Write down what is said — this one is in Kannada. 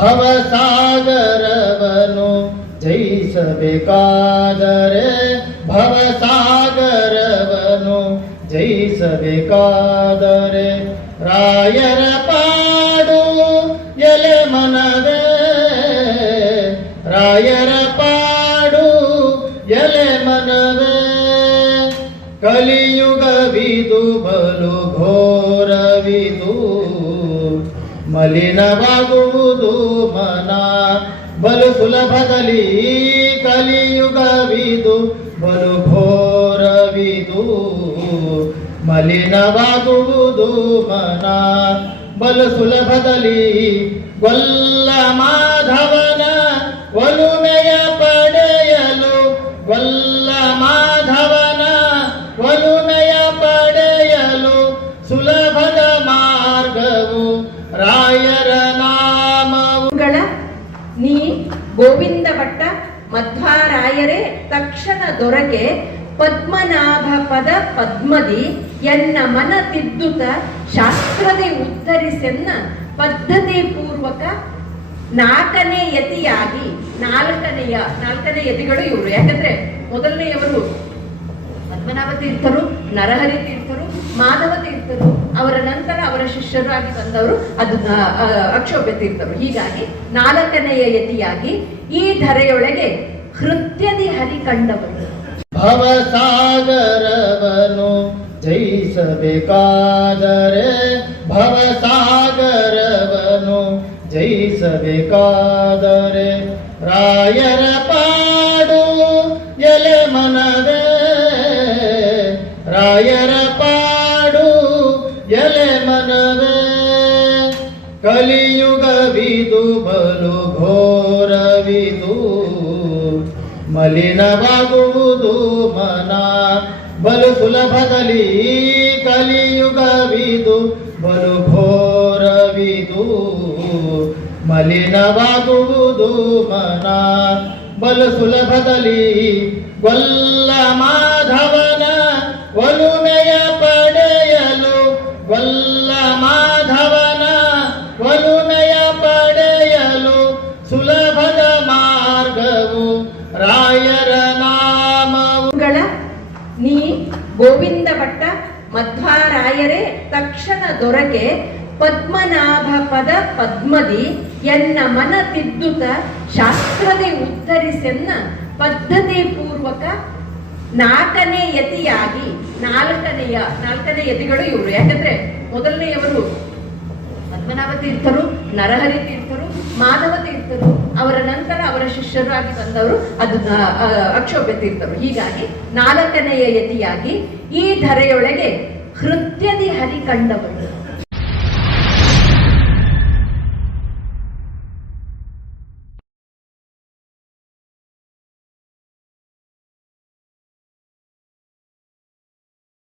ಭವಸಾಗರವನು ಜಯಿಸಬೇಕಾದರೆ ಭವಸಾಗರವನು ಜಯಿಸಬೇಕಾದರೆ. ರಾಯರ ಪಾಡು ಎಲೆ ಮನವೇ, ರಾಯರ ಪಾಡು ಎಲೆ ಮನವೇ. ಕಲಿಯುಗವಿದು ಬಲು ಘೋರವಿದು ಮಲಿನವಾಗುವುದು ಮನ. ಬಲು ಸುಲಭದಲ್ಲಿ ಕಲಿಯುಗವಿದು ಬಲು ಘೋರವಿದು. ಮಲಿನವಾಗುವುದು ಮನ. ಬಲು ಸುಲಭದಲ್ಲಿ ಗೊಲ್ಲ ಮಧ್ವಾರಾಯರೇ ತಕ್ಷಣ ದೊರಕೆ ಪದ್ಮನಾಭ ಪದ ಪದ್ಮದಿ ಎನ್ನ ಮನ ತಿದ್ದುತ ಶಾಸ್ತ್ರದಿ ಉತ್ತರಿಸೆನ್ನ ಪದ್ಧತಿ ಪೂರ್ವಕ ನಾಲ್ಕನೇ ಯತಿಯಾಗಿ, ನಾಲ್ಕನೆಯ, ನಾಲ್ಕನೇ ಯತಿಗಳು ಇವರು. ಯಾಕಂದ್ರೆ ಮೊದಲನೆಯವರು ಪದ್ಮನಾಭ ತೀರ್ಥರು, ನರಹರಿ ತೀರ್ಥರು, ಮಾಧವ ತೀರ್ಥರು, ಅವರ ನಂತರ ಅವರ ಶಿಷ್ಯರಾಗಿ ಬಂದವರು. ಅದು ಅಕ್ಷೋಭ್ಯ ತೀರ್ಥರು. ಹೀಗಾಗಿ ನಾಲ್ಕನೆಯ ಯತಿಯಾಗಿ ಈ ಧರೆಯೊಳಗೆ ಕೃತ್ಯದಿ ಹರಿ ಕಂಡವರು ಭವಸಾಗರವನು ಜಯಿಸಬೇಕಾದರೆ ಭವಸಾಗರವನು ಜಯಿಸಬೇಕಾದರೆ ರಾಯರ ಪಾಡು ಎಲೆ ಮನವೇ. ರಾಯರ ಪಾಡು ಎಲೆ ಮನವೇ. ಕಲಿಯುಗವಿದು ಬಲು ಘೋರವಿದು ಮಲಿನವಾಗುವುದು ಮನ. ಬಲು ಸುಲಭದಲ್ಲಿ ಕಲಿಯುಗವಿದು ಬಲು ಘೋರವಿದು. ಮಲಿನವಾಗುವುದು ಮನ. ಬಲು ಸುಲಭದಲ್ಲಿ ಗೊಲ್ಲ ಗೋವಿಂದ ಭಟ್ಟ ಮಧ್ವಾರಾಯರೇ ತಕ್ಷಣ ದೊರಕೆ ಪದ್ಮನಾಭ ಪದ ಪದ್ಮದಿ ಎನ್ನ ಮನ ತಿದ್ದುತ ಶಾಸ್ತ್ರದಿ ಉತ್ತರಿಸೆನ್ನ ಪದ್ಧತಿ ಪೂರ್ವಕ ನಾಲ್ಕನೇ ಯತಿಯಾಗಿ ನಾಲ್ಕನೆಯ ನಾಲ್ಕನೇ ಯತಿಗಳು ಇವರು. ಯಾಕಂದ್ರೆ ಮೊದಲನೆಯವರು ಪದ್ಮನಾಭ ತೀರ್ಥರು, ನರಹರಿ ತೀರ್ಥರು ಮಾಧವ ತೀರ್ಥರು ಅವರ ನಂತರ ಅವರ ಶಿಷ್ಯರಾಗಿ ಬಂದವರು ಅದು ಅಕ್ಷೋಭ್ಯ ತೀರ್ಥರು. ಹೀಗಾಗಿ ನಾಲ್ಕನೆಯ ಯತಿಯಾಗಿ ಈ ಧರೆಯೊಳಗೆ ಹೃತ್ಯದಿ ಹರಿ ಕಂಡವರು